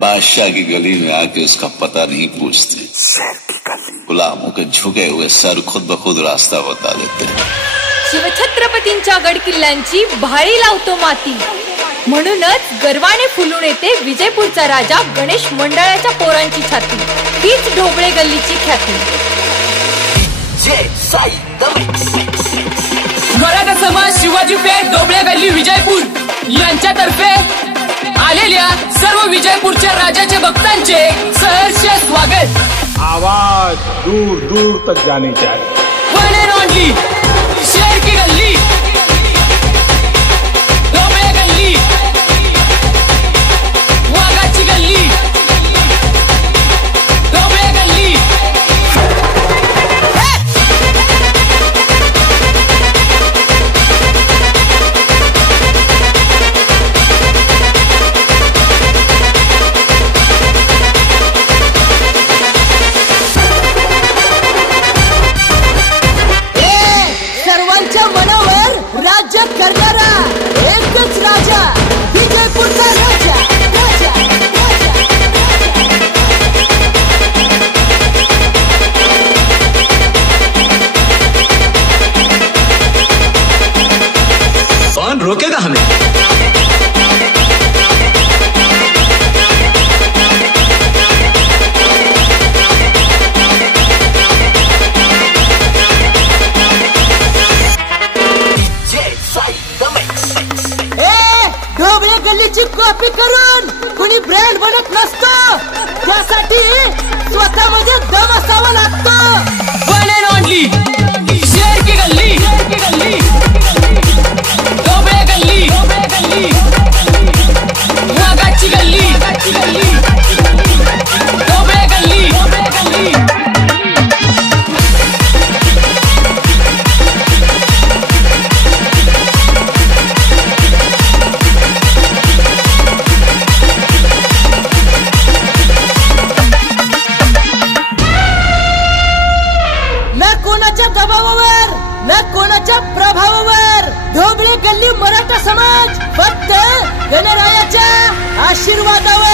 बादशाह की गली में आके उसका पता नहीं पूछते, गुलामों के झुके हुए सर खुद ब खुद रास्ता बता देते हैं। शिवछत्रपतींच्या गड किल्ल्यांची भाळी लावतो माती, म्हणूनच गर्वाने फुलून येते विजयपूरचा राजा गणेश मंडळाच्या पोरांची छाती, हीच ढोबळे गल्लीची ख्याती। मराठा समाज शिवाजी पेठ ढोबळे गल्ली विजयपूर यांच्यातर्फे आलेल्या सर्व विजयपूरच्या राजाचे भक्तांचे सहर्ष स्वागत। आवाज दूर दूर तक जानी चाहिए। वन एंड ओनली शेर की गली ढोबळे गल्ली, वाघाची गल्ली, ढोबळे गल्ली। सर्वांच्या मनावर राज्य करणारा एकच राजा, विजयपूरचा राजा, राजा, कौन रोकेगा हमें? ढोबळे गल्लीची कॉपी करून कुणी ब्रँड बनत नसतो, त्यासाठी स्वतःमध्ये दम असावा लागतो। वन एंड ओनली शेर की गल्ली, ढोबळे गल्ली, वाघाची गल्ली, ढोबळे गल्ली। न कोणाच्या दबावावर न कोणाच्या प्रभावावर ढोबळे गल्ली मराठा समाज फक्त गणरायाच्या आशीर्वादावर